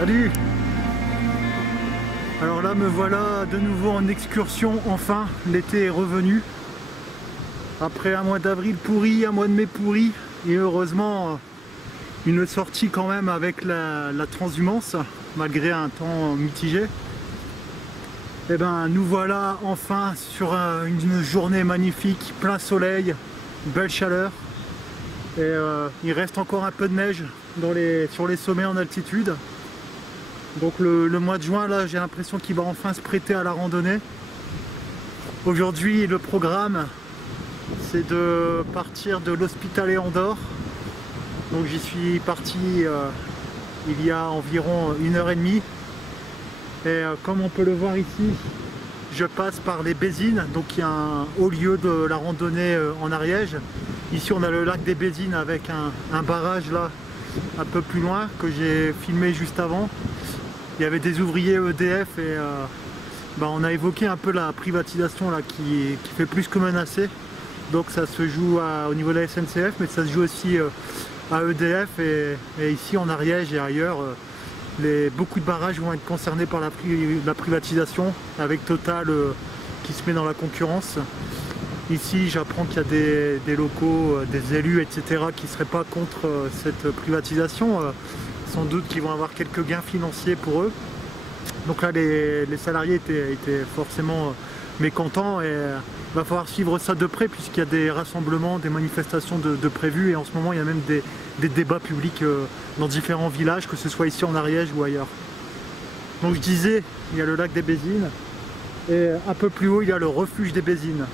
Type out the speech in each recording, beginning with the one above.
Salut! Alors là me voilà de nouveau en excursion, enfin l'été est revenu. Après un mois d'avril pourri, un mois de mai pourri, et heureusement une sortie quand même avec la transhumance, malgré un temps mitigé. Et ben nous voilà enfin sur une journée magnifique, plein soleil, belle chaleur. Et il reste encore un peu de neige sur les sommets en altitude. Donc le mois de juin, là, j'ai l'impression qu'il va enfin se prêter à la randonnée. Aujourd'hui, le programme, c'est de partir de l'Hospitalet Andorre. Donc j'y suis parti il y a environ 1h30. Et comme on peut le voir ici, je passe par les Bézines, donc il y a un haut lieu de la randonnée en Ariège. Ici on a le lac des Bézines avec un barrage là, un peu plus loin, que j'ai filmé juste avant. Il y avait des ouvriers EDF et on a évoqué un peu la privatisation là, qui fait plus que menacer. Donc ça se joue au niveau de la SNCF, mais ça se joue aussi à EDF et ici en Ariège et ailleurs. Beaucoup de barrages vont être concernés par la privatisation, avec Total qui se met dans la concurrence. Ici j'apprends qu'il y a des locaux, des élus, etc. qui ne seraient pas contre cette privatisation. Sans doute qu'ils vont avoir quelques gains financiers pour eux. Donc là les salariés étaient forcément mécontents et il va falloir suivre ça de près puisqu'il y a des rassemblements, des manifestations de prévues et en ce moment il y a même des débats publics dans différents villages, que ce soit ici en Ariège ou ailleurs. Donc je disais, il y a le lac des Bézines et un peu plus haut il y a le refuge des Bézines.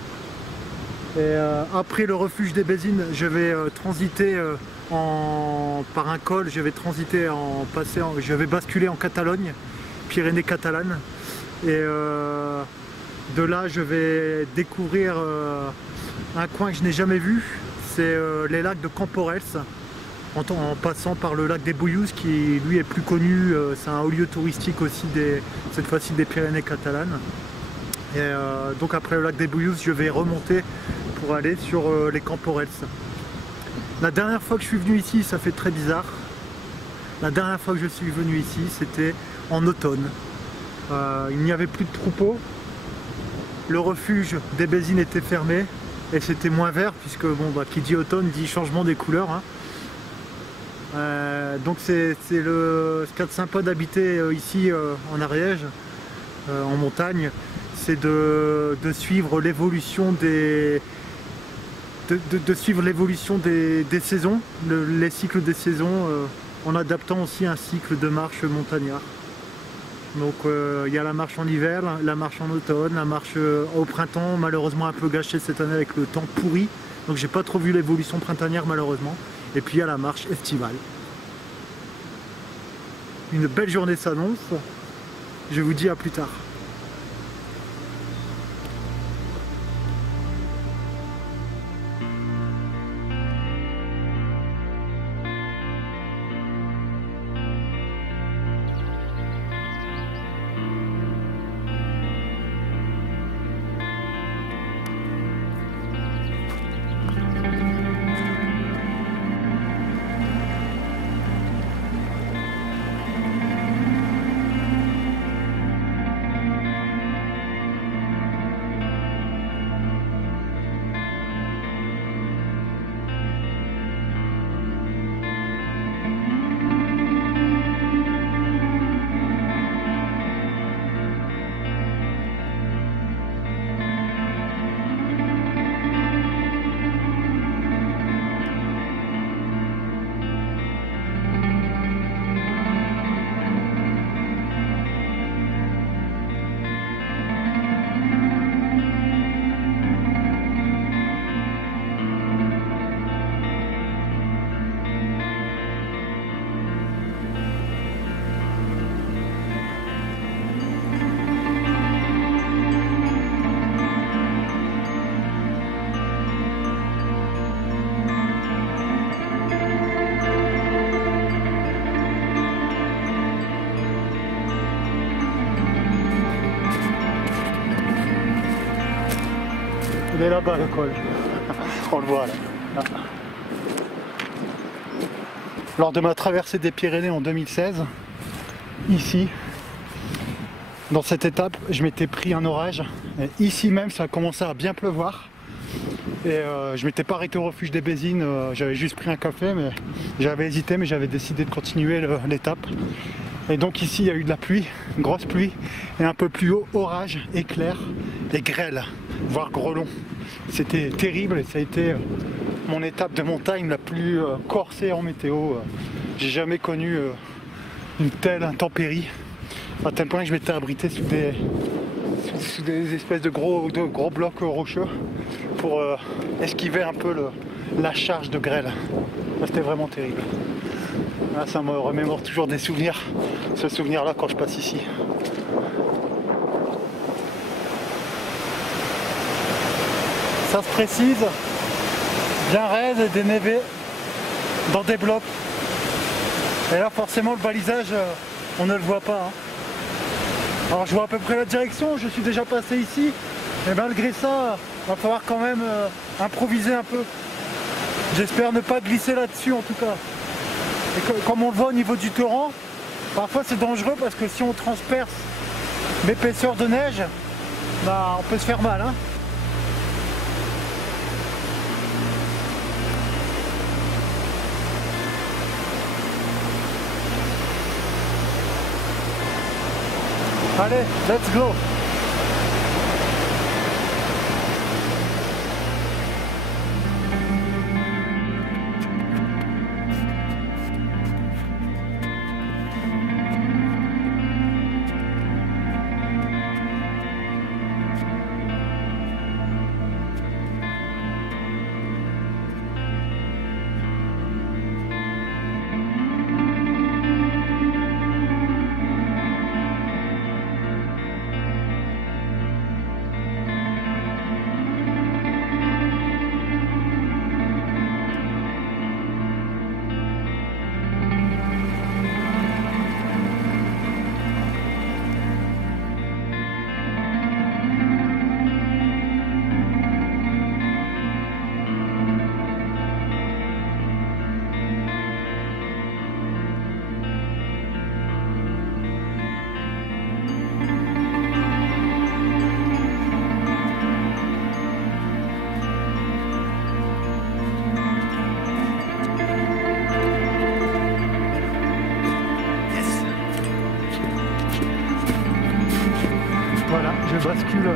Et après le refuge des Bézines, je vais transiter par un col, je vais basculer en Catalogne, Pyrénées catalanes. Et de là, je vais découvrir un coin que je n'ai jamais vu, c'est les lacs de Camporels, en passant par le lac des Bouillous, qui lui est plus connu, c'est un haut lieu touristique aussi, cette fois-ci des Pyrénées catalanes. Et donc après le lac des Bouillous, je vais remonter pour aller sur les Camporels. La dernière fois que je suis venu ici, ça fait très bizarre. La dernière fois que je suis venu ici, c'était en automne. Il n'y avait plus de troupeaux. Le refuge des Bézines était fermé et c'était moins vert puisque qui dit automne dit changement des couleurs. Hein. Donc c'est ce qu'il y a de sympa d'habiter ici en Ariège, en montagne, c'est de suivre l'évolution des saisons, les cycles des saisons, en adaptant aussi un cycle de marche montagnard. Donc il y a la marche en hiver, la marche en automne, la marche au printemps, malheureusement un peu gâchée cette année avec le temps pourri. Donc j'ai pas trop vu l'évolution printanière malheureusement. Et puis il y a la marche estivale. Une belle journée s'annonce. Je vous dis à plus tard. Il est là-bas le col. On le voit là. Lors de ma traversée des Pyrénées en 2016, ici. Dans cette étape, je m'étais pris un orage. Et ici même, ça a commencé à bien pleuvoir. Et je m'étais pas arrêté au refuge des Bézines, j'avais juste pris un café, mais j'avais hésité, mais j'avais décidé de continuer l'étape. Et donc ici, il y a eu de la pluie, une grosse pluie, et un peu plus haut, orage, éclair et grêle, voire grelon. C'était terrible et ça a été mon étape de montagne la plus corsée en météo. J'ai jamais connu une telle intempérie, à tel point que je m'étais abrité sous des espèces de gros blocs rocheux pour esquiver un peu la charge de grêle. C'était vraiment terrible. Là, ça me remémore toujours des souvenirs, ce souvenir-là quand je passe ici. Ça se précise, bien raide et dénévé dans des blocs. Et là forcément le balisage, on ne le voit pas. Hein. Alors je vois à peu près la direction, je suis déjà passé ici, et malgré ça, il va falloir quand même improviser un peu. J'espère ne pas glisser là-dessus en tout cas. Et comme on le voit au niveau du torrent, parfois c'est dangereux parce que si on transperce l'épaisseur de neige, bah, on peut se faire mal. Hein. Allez, let's go! Voilà, je bascule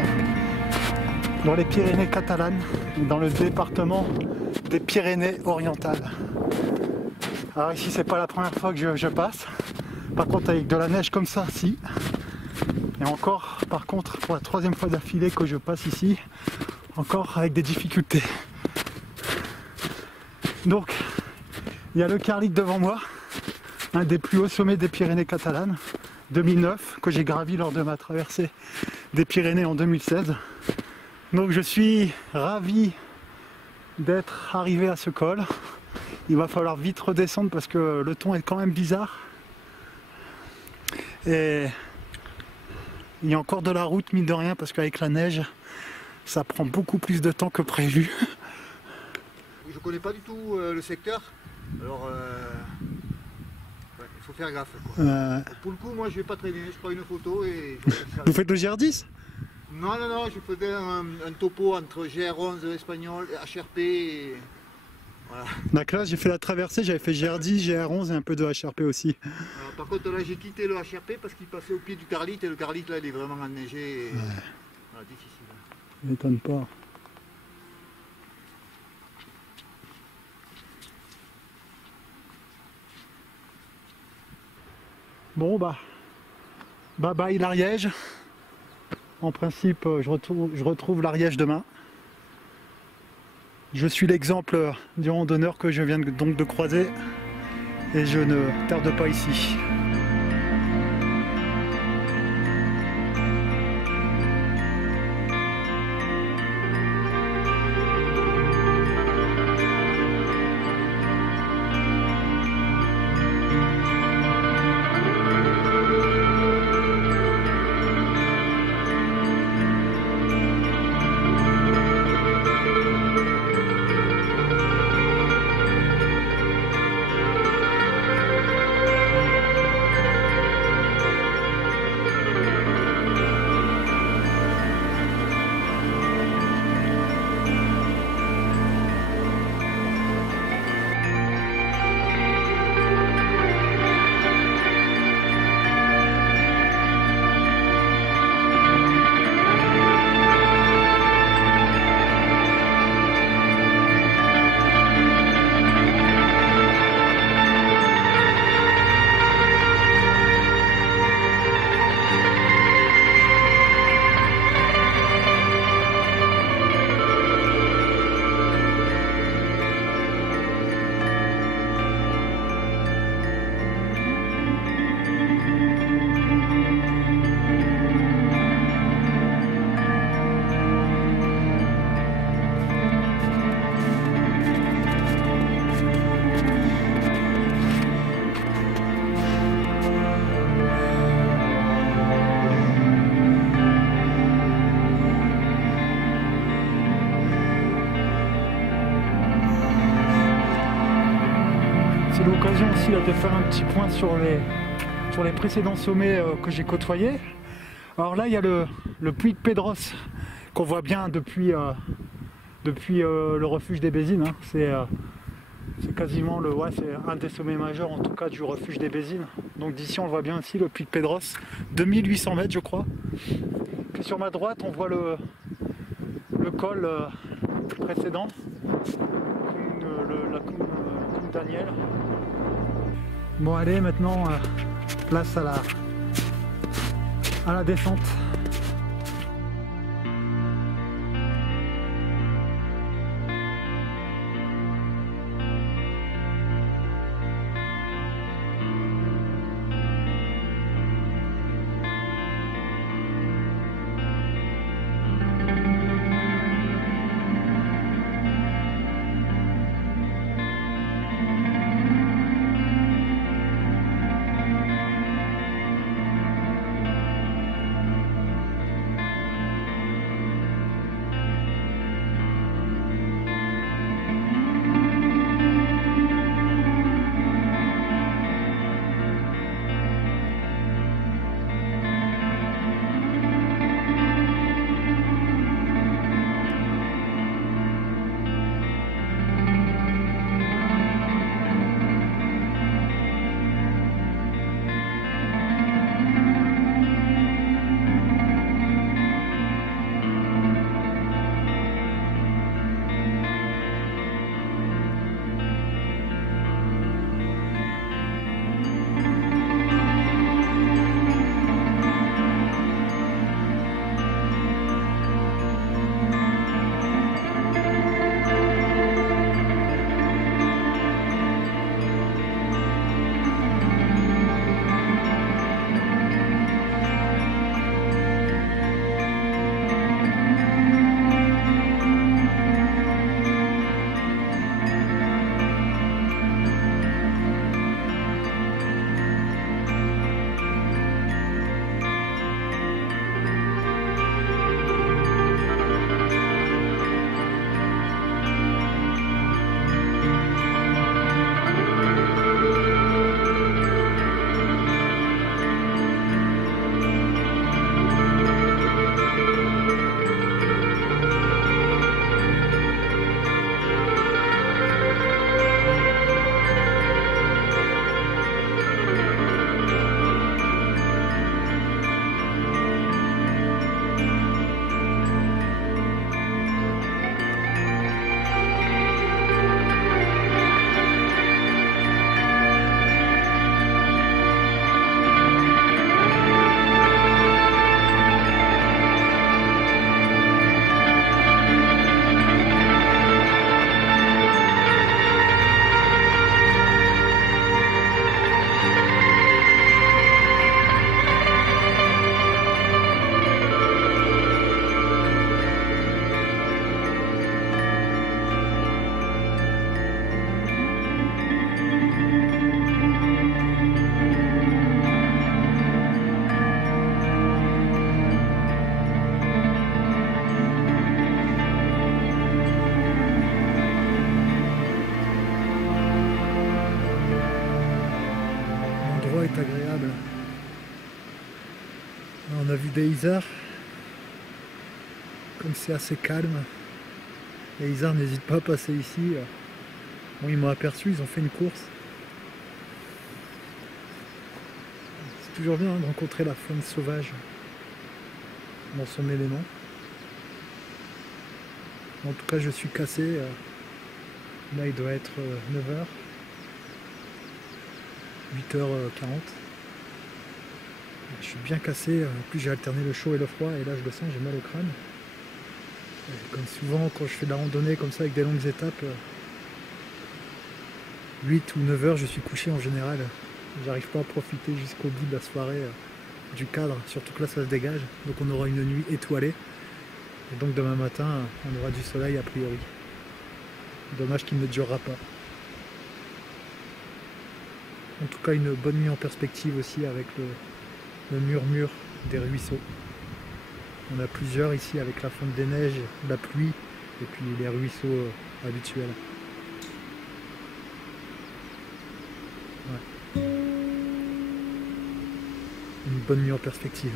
dans les Pyrénées catalanes, dans le département des Pyrénées-Orientales. Alors ici, c'est pas la première fois que je passe. Par contre, avec de la neige comme ça, si. Et encore, par contre, pour la troisième fois d'affilée que je passe ici, encore avec des difficultés. Donc, il y a le Carlit devant moi, un des plus hauts sommets des Pyrénées catalanes, 2009, que j'ai gravi lors de ma traversée des Pyrénées en 2016. Donc je suis ravi d'être arrivé à ce col. Il va falloir vite redescendre parce que le ton est quand même bizarre. Et il y a encore de la route, mine de rien, parce qu'avec la neige, ça prend beaucoup plus de temps que prévu. Je connais pas du tout le secteur, alors ouais, il faut faire gaffe. Quoi. Pour le coup, moi je vais pas traîner, je prends une photo et... Vous faites le GR10? Non, je faisais un topo entre GR11 espagnol, HRP et... Voilà. Donc là, j'ai fait la traversée, j'avais fait GR10, GR11 et un peu de HRP aussi. Alors, par contre, là, j'ai quitté le HRP parce qu'il passait au pied du Carlit et le Carlit, là, il est vraiment enneigé. Et... Ouais. Voilà, difficile. Ça m'étonne pas. Bon, bah, bye bye l'Ariège. En principe, je retrouve l'Ariège demain. Je suis l'exemple du randonneur que je viens donc de croiser et je ne tarde pas ici. l'occasion aussi là, de faire un petit point sur les précédents sommets que j'ai côtoyés. Alors là il y a le puy de Pedros qu'on voit bien depuis le refuge des Bézines, hein. C'est quasiment c'est un des sommets majeurs en tout cas du refuge des Bézines. Donc d'ici on le voit bien aussi, le puy de Pedros, 2800 mètres je crois. Puis sur ma droite on voit le col précédent, la Cumbre Daniel. Bon allez maintenant place à la descente. Est agréable. On a vu des isards, comme c'est assez calme, les isards n'hésitent pas à passer ici. Bon, ils m'ont aperçu, ils ont fait une course. C'est toujours bien de rencontrer la faune sauvage dans son élément. En tout cas je suis cassé, là il doit être 9h. 8h40. Je suis bien cassé, en plus j'ai alterné le chaud et le froid et là je le sens, j'ai mal au crâne. Et comme souvent quand je fais de la randonnée comme ça avec des longues étapes, 8 ou 9 heures je suis couché en général. J'arrive pas à profiter jusqu'au bout de la soirée du cadre, surtout que là ça se dégage. Donc on aura une nuit étoilée. Et donc demain matin on aura du soleil a priori. Dommage qu'il ne durera pas. En tout cas une bonne nuit en perspective aussi avec le murmure des ruisseaux. On a plusieurs ici avec la fonte des neiges, la pluie et puis les ruisseaux habituels. bonne nuit en perspective.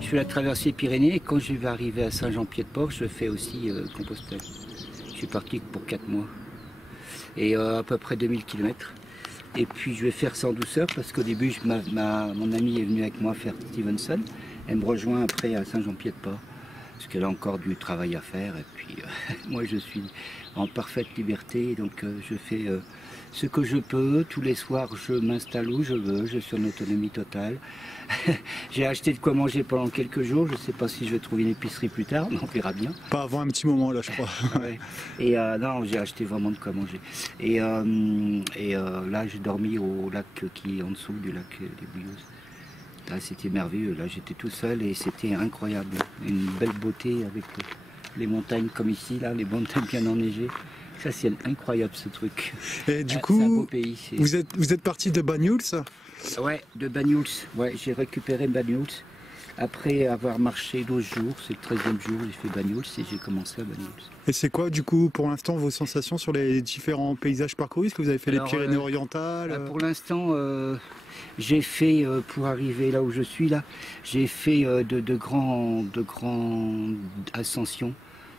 Je fais la traversée Pyrénées et quand je vais arriver à Saint-Jean-Pied-de-Port, je fais aussi Compostelle. Je suis parti pour 4 mois et à peu près 2000 km. Et puis je vais faire ça en douceur parce qu'au début, mon amie est venue avec moi faire Stevenson. Elle me rejoint après à Saint-Jean-Pied-de-Port parce qu'elle a encore du travail à faire. Et puis moi, je suis en parfaite liberté, donc je fais ce que je peux. Tous les soirs, je m'installe où je veux, je suis en autonomie totale. J'ai acheté de quoi manger pendant quelques jours. Je ne sais pas si je vais trouver une épicerie plus tard, mais on verra bien. Pas avant un petit moment là, je crois. Ouais. Et non, j'ai acheté vraiment de quoi manger. Et là, j'ai dormi au lac qui est en dessous du lac des Bouilleuses. Là, c'était merveilleux. Là, j'étais tout seul et c'était incroyable. Une belle beauté avec les montagnes comme ici, là, les montagnes bien enneigées. Ça, c'est incroyable ce truc. Et du coup, c'est un beau pays. Vous êtes parti de Banyuls? Ouais, de Banyuls. Ouais, j'ai récupéré Banyuls. Après avoir marché 12 jours, c'est le 13e jour, j'ai fait Banyuls et j'ai commencé à Banyuls. Et c'est quoi, du coup, pour l'instant, vos sensations sur les différents paysages parcourus? Est-ce que vous avez fait les Pyrénées-Orientales? Pour l'instant, j'ai fait, pour arriver là où je suis, là, j'ai fait de grandes ascensions,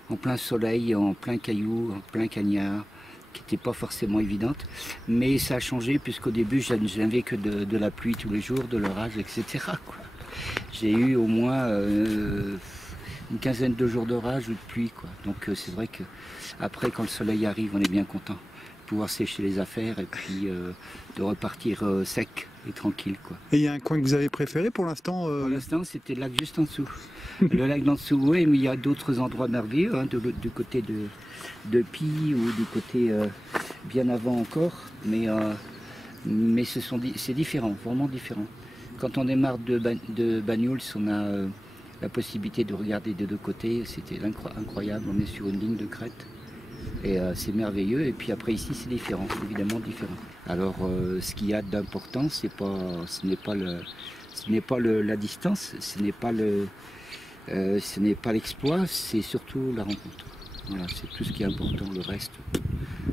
en plein soleil, en plein caillou, en plein cagnard, qui n'était pas forcément évidente, mais ça a changé puisqu'au début je n'avais que de la pluie tous les jours, de l'orage, etc. J'ai eu au moins une quinzaine de jours d'orage ou de pluie, quoi. Donc c'est vrai que après quand le soleil arrive, on est bien content de pouvoir sécher les affaires et puis de repartir sec et tranquille, quoi. Et il y a un coin que vous avez préféré pour l'instant? Pour l'instant, c'était le lac juste en dessous. Le lac d'en dessous, oui, mais il y a d'autres endroits merveilleux, hein, du côté de Py ou du côté bien avant encore. Mais Mais c'est différent, vraiment différent. Quand on démarre de Banyuls, on a la possibilité de regarder des deux côtés, c'était incroyable, on est sur une ligne de crête. Et c'est merveilleux, et puis après ici c'est différent, c'est évidemment différent. Alors ce qu'il y a d'important, ce n'est pas la distance, ce n'est pas l'exploit, c'est surtout la rencontre. Voilà, c'est tout ce qui est important, le reste,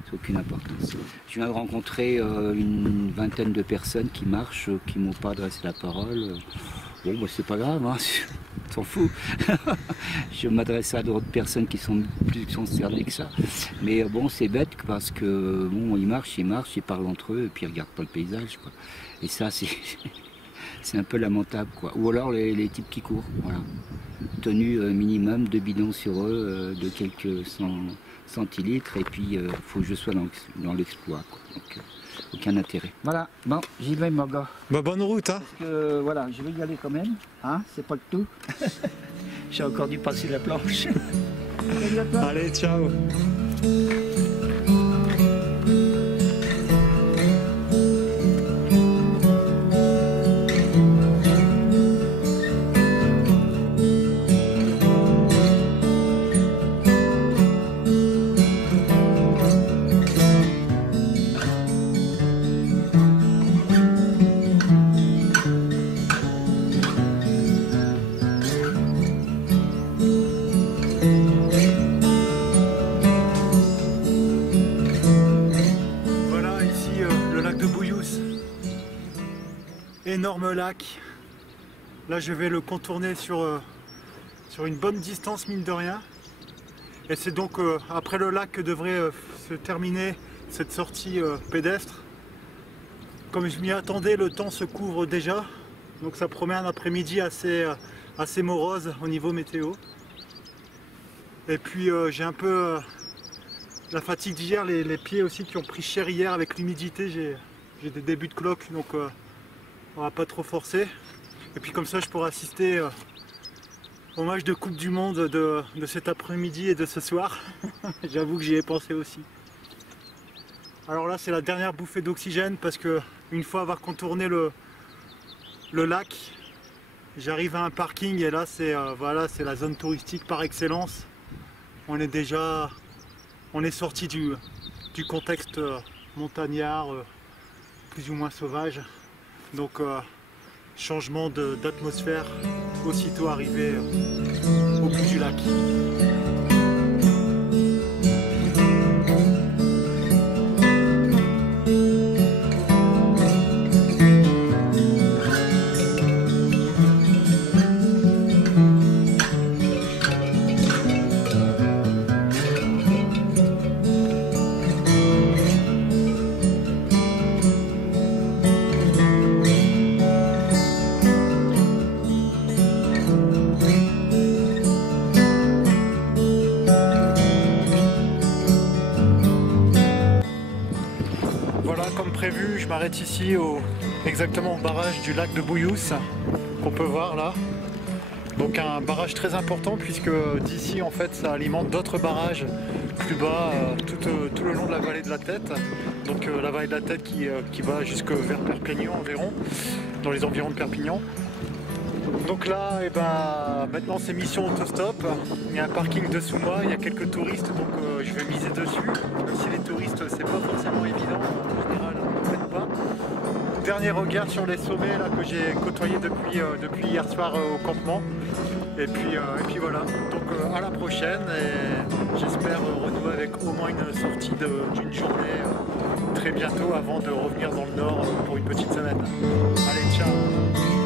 c'est aucune importance. Je viens de rencontrer une vingtaine de personnes qui marchent, qui ne m'ont pas adressé la parole. Bon, bah, c'est pas grave, hein, s'en fout. Je m'adresse à d'autres personnes qui sont plus concernées que ça. Mais bon, c'est bête parce que bon, ils marchent, ils parlent entre eux et puis ils regardent pas le paysage, quoi. Et ça, c'est un peu lamentable, quoi. Ou alors les types qui courent, voilà. Tenue minimum, 2 bidons sur eux, de quelques centilitres, et puis il faut que je sois dans l'exploit, quoi. Donc, aucun intérêt. Voilà, bon, j'y vais, mon gars. Bah, bonne route, hein. Parce que voilà, je vais y aller quand même, hein, c'est pas le tout. J'ai encore dû passer la planche. Allez, ciao. Énorme lac. Là je vais le contourner sur une bonne distance, mine de rien. Et c'est donc après le lac que devrait se terminer cette sortie pédestre. Comme je m'y attendais, le temps se couvre déjà. Donc ça promet un après-midi assez morose au niveau météo. Et puis j'ai un peu la fatigue d'hier, les pieds aussi qui ont pris cher hier avec l'humidité. J'ai des débuts de cloque, donc on va pas trop forcer. Et puis comme ça je pourrai assister au match de Coupe du Monde de cet après-midi et de ce soir. J'avoue que j'y ai pensé aussi. Alors là c'est la dernière bouffée d'oxygène parce que une fois avoir contourné le lac, j'arrive à un parking et là c'est voilà, c'est la zone touristique par excellence. On est sorti du contexte montagnard, plus ou moins sauvage. Donc changement d'atmosphère aussitôt arrivé au bout du lac. Je m'arrête ici exactement au barrage du lac de Bouyous qu'on peut voir là. Donc un barrage très important puisque d'ici en fait ça alimente d'autres barrages plus bas tout le long de la vallée de la Tête. Donc la vallée de la Tête qui va jusque vers Perpignan environ, dans les environs de Perpignan. Donc là, maintenant c'est mission autostop. Il y a un parking dessous moi, il y a quelques touristes, donc je vais miser dessus. Même si les touristes, c'est pas forcément évident, en général, on ne pas. Dernier regard sur les sommets là, que j'ai côtoyé depuis hier soir au campement. Et puis voilà, donc à la prochaine et j'espère renouer avec au moins une sortie d'une journée très bientôt avant de revenir dans le nord pour une petite semaine. Allez, ciao!